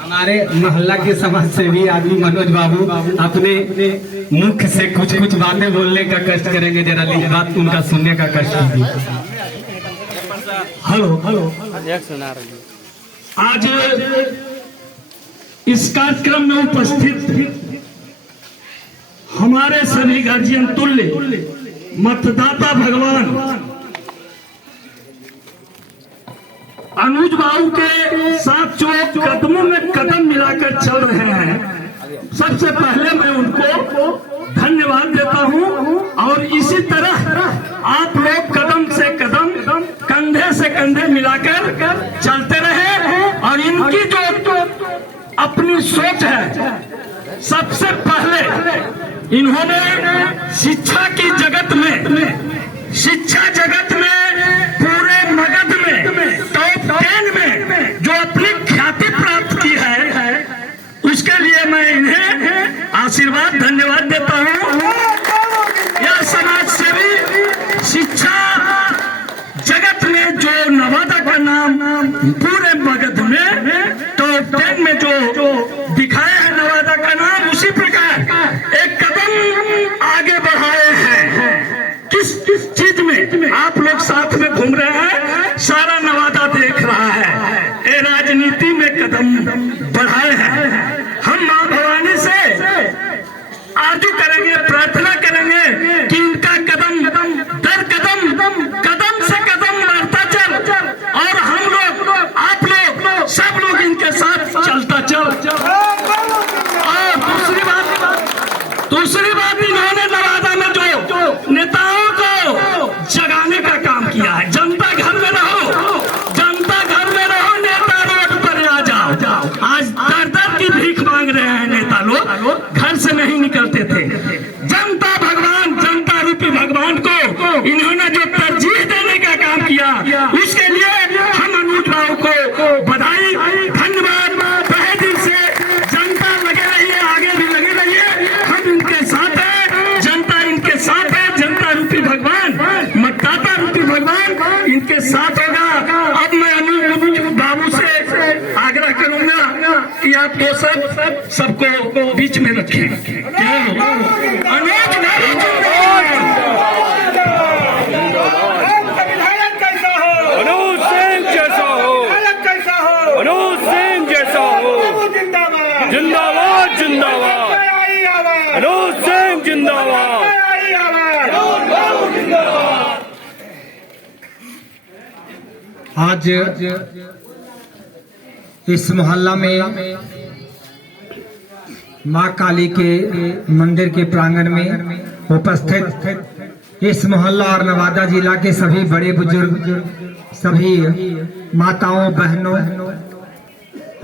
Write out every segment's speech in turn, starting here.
हमारे मोहल्ला के समाज सेवी आदमी मनोज बाबू अपने मुख से कुछ कुछ बातें बोलने का कष्ट करेंगे, जरा बात उनका सुनने का कष्ट कीजिए। हेलो हेलो, आज इस कार्यक्रम में उपस्थित हमारे सभी गार्जियन तुल्य मतदाता भगवान अनुज बाबू के साथ जो कदमों में कदम मिलाकर चल रहे हैं, सबसे पहले मैं उनको धन्यवाद देता हूं। और इसी तरह आप लोग कदम से कदम, कंधे से कंधे मिलाकर चलते रहे। और इनकी जो अपनी सोच है, सबसे पहले इन्होंने शिक्षा की जगत में, शिक्षा जगत में पूरे मगध में टॉप 10 में जो अपनी ख्याति प्राप्त की है, उसके लिए मैं इन्हें आशीर्वाद धन्यवाद देता हूं। यह समाज सेवी शिक्षा जगत में जो नवादा का नाम पूरे मगध में टॉप 10 में जो दिखाया है नवादा का नाम, उसी प्रकार एक कदम आगे बढ़ाए हैं। किस किस चीज में आप लोग साथ में घूम रहे हैं, सारा नवादा देख रहा है। ये राजनीति में कदम बढ़ाए हैं। हम मां भवानी से आरजू करेंगे, प्रार्थना करेंगे कि इनका कदम दर कदम, कदम से कदम बढ़ता चल, और हम लोग, आप लोग, सब लोग इनके साथ चलता चल। और दूसरी बात इन्होंने नवादा में जो नेताओं को जगाने का काम किया है। जनता घर में रहो, जनता घर में रहो, नेता रोड पर आ जाओ। आज दर दर की भीख मांग रहे हैं नेता लोग, घर से नहीं निकलते थे। जनता भगवान, जनता रूपी भगवान को इन्होंने जो तरजीह देने का काम किया, उसके लिए हम अनुज बाबू को बधाई, धन्यवाद। तहे दिल से जनता लगे रहिए, आगे भी लगे रहिए, हम इनके साथ हैं, जनता इनके साथ है। जनता रूपी भगवान, मतदाता रूपी भगवान इनके साथ होगा। अब मैं अनुज बाबू से आग्रह करूंगा कि आप दो सबको बीच में रखें। क्या अनुज जिंदाबाद जिंदाबाद, अनुज सिंह जिंदाबाद। आज इस मोहल्ला में मां काली के मंदिर के प्रांगण में उपस्थित इस मोहल्ला और नवादा जिला के सभी बड़े बुजुर्ग, सभी माताओं, बहनों,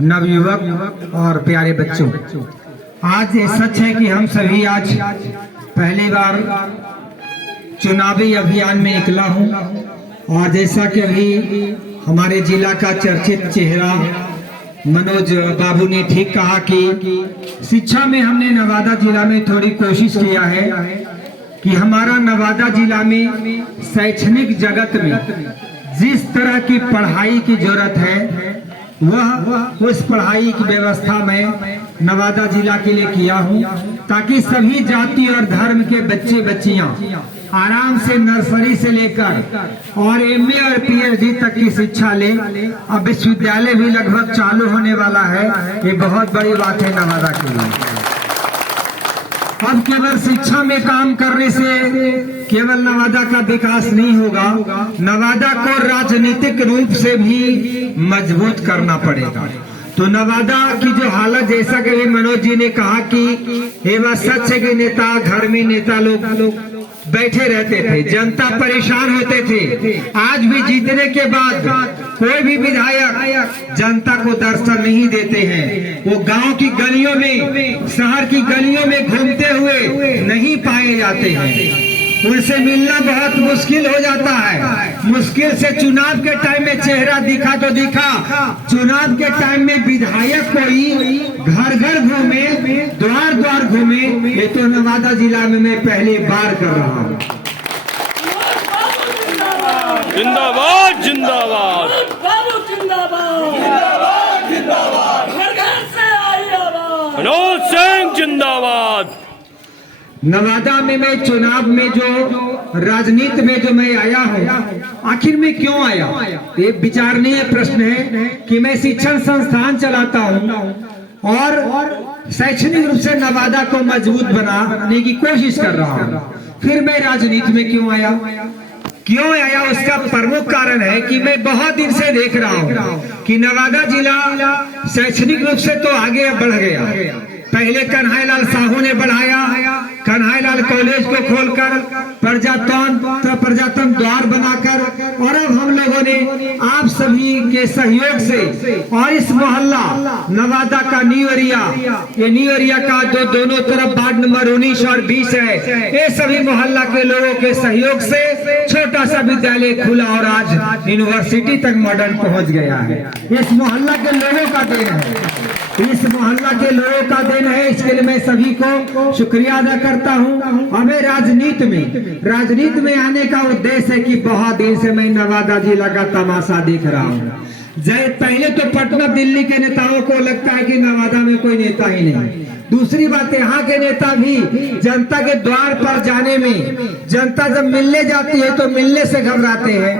नवयुवक और प्यारे बच्चों, आज ये सच है कि हम सभी आज पहली बार चुनावी अभियान में निकला हूं। और जैसा कि अभी हमारे जिला का चर्चित चेहरा मनोज बाबू ने ठीक कहा कि शिक्षा में हमने नवादा जिला में थोड़ी कोशिश किया है कि हमारा नवादा जिला में शैक्षणिक जगत में जिस तरह की पढ़ाई की जरूरत है, वह उस पढ़ाई की व्यवस्था में नवादा जिला के लिए किया हूं, ताकि सभी जाति और धर्म के बच्चे बच्चियां आराम से नर्सरी से लेकर और एमए और पीएचडी तक की शिक्षा ले। अब विश्वविद्यालय भी लगभग चालू होने वाला है, ये बहुत बड़ी बात है नवादा के लिए। अब केवल शिक्षा में काम करने से केवल नवादा का विकास नहीं होगा, नवादा को राजनीतिक रूप से भी मजबूत करना पड़ेगा। तो नवादा की जो हालत, जैसा कि मनोज जी ने कहा कि ये बात सच है कि नेता, घर में नेता लोग बैठे रहते थे, जनता परेशान होते थे। आज भी जीतने के बाद कोई भी विधायक जनता को दर्शन नहीं देते हैं। वो गांव की गलियों में, शहर की गलियों में घूमते हुए नहीं पाए जाते हैं। उनसे मिलना बहुत मुश्किल हो जाता है। मुश्किल से चुनाव के टाइम में चेहरा दिखा तो दिखा, चुनाव के टाइम में विधायक कोई घर घर घूमे, द्वार द्वार घूमे, ये तो नवादा जिला में मैं पहली बार कर रहा हूँ। जिंदाबाद जिंदाबाद जिंदाबाद जिंदाबाद। जिंदाबाद। नवादा में मैं चुनाव में जो राजनीति में जो मैं आया हूँ, आखिर में क्यों आया? ये विचारणीय प्रश्न है कि मैं शिक्षण संस्थान चलाता हूँ और शैक्षणिक रूप से नवादा को मजबूत बनाने की कोशिश कर रहा हूँ। फिर मैं राजनीति में क्यों आया? क्यों आया उसका प्रमुख कारण है कि मैं बहुत दिन से देख रहा हूँ कि नवादा जिला शैक्षणिक रूप से तो आगे बढ़ गया। पहले कन्हैयालाल साहू ने बढ़ाया, कन्हैयालाल कॉलेज को खोलकर प्रजातंत्र द्वार बनाकर, और अब हम लोगों ने आप सभी के सहयोग से और इस मोहल्ला नवादा का न्यू एरिया का जो दोनों तरफ वार्ड नंबर 19 और 20 है, ये सभी मोहल्ला के लोगों के सहयोग से छोटा सा विद्यालय खुला और आज यूनिवर्सिटी तक मॉडर्न पहुंच गया है। इस मोहल्ला के लोगों का देन है, इस मोहल्ला के लोगों का देन है। इसके लिए मैं सभी को शुक्रिया अदा करता हूं। हमें राजनीति में आने का उद्देश्य है कि बहुत दिन से मैं नवादा जिला का तमाशा देख रहा हूं। पहले तो पटना दिल्ली के नेताओं को लगता है कि नवादा में कोई नेता ही नहीं। दूसरी बात, यहाँ के नेता भी जनता के द्वार पर जाने में, जनता जब मिलने जाती है तो मिलने से घबराते हैं,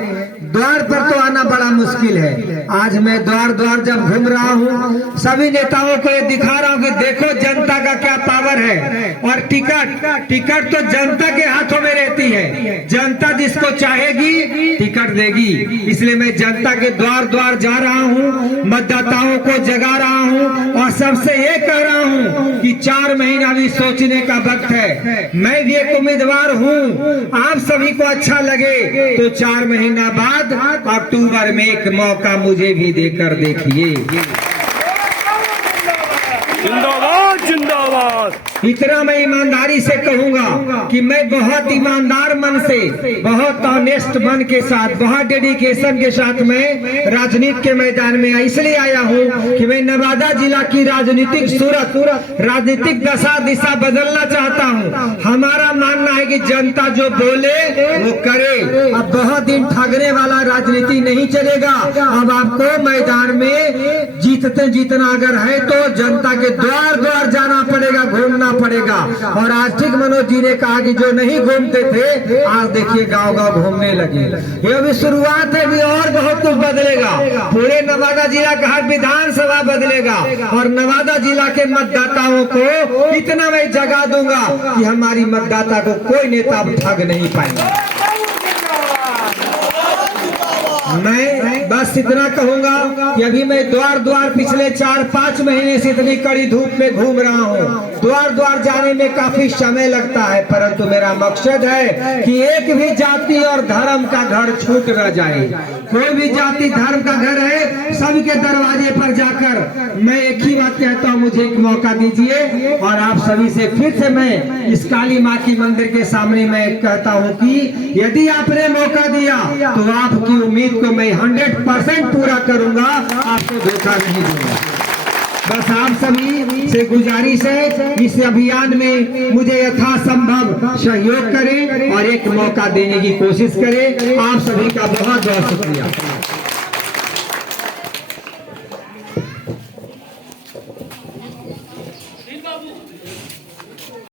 द्वार पर तो आना बड़ा मुश्किल है। आज मैं द्वार जब घूम रहा हूँ, सभी नेताओं को ये दिखा रहा हूँ कि देखो जनता का क्या पावर है। और टिकट तो जनता के हाथों में रहती है, जनता जिसको चाहेगी टिकट देगी। इसलिए मैं जनता के द्वार जा रहा हूँ, मतदाताओं को जगा रहा हूँ और सबसे ये कह रहा हूँ कि 4 महीना भी सोचने का वक्त है। मैं भी एक उम्मीदवार हूँ, आप सभी को अच्छा लगे तो 4 महीना बाद अक्टूबर में एक मौका मुझे भी देकर देखिए। जिंदाबाद जिंदाबाद। इतना मैं ईमानदारी से कहूंगा कि मैं बहुत ईमानदार मन से, बहुत ऑनेस्ट मन के साथ, बहुत डेडिकेशन के साथ मैं राजनीति के मैदान में इसलिए आया हूं कि मैं नवादा जिला की राजनीतिक सूरत, राजनीतिक दशा दिशा बदलना चाहता हूं। हमारा मानना है कि जनता जो बोले वो करे। अब बहुत दिन ठगने वाला राजनीति नहीं चलेगा। अब आपको मैदान में जीतना अगर है तो जनता के द्वार जाना पड़ेगा, घूमना पड़ेगा। और आज ठीक मनोज जी ने कहा कि जो नहीं घूमते थे आज देखिए गांव घूमने लगे। ये अभी शुरुआत है, भी और बहुत कुछ बदलेगा। पूरे नवादा जिला का हर विधानसभा बदलेगा और नवादा जिला के मतदाताओं को इतना मैं जगा दूंगा कि हमारी मतदाता को कोई नेता ठग नहीं पाएगा। मैं बस इतना कहूंगा कि अभी मैं द्वार पिछले 4-5 महीने से इतनी कड़ी धूप में घूम रहा हूँ। द्वार जाने में काफी समय लगता है, परंतु मेरा मकसद है कि एक भी जाति और धर्म का घर छूट न जाए। कोई भी जाति धर्म का घर है, सबके दरवाजे पर जाकर मैं एक ही बात कहता हूँ, मुझे एक मौका दीजिए। और आप सभी से फिर से मैं इस काली माँ की मंदिर के सामने मैं कहता हूँ कि यदि आपने मौका दिया तो आपकी उम्मीद को मैं 100% पूरा करूंगा, आपको धोखा नहीं दूंगा। बस आप सभी से गुजारिश है, इस अभियान में मुझे यथासंभव सहयोग करें और एक मौका देने की कोशिश करें। आप सभी का बहुत बहुत शुक्रिया।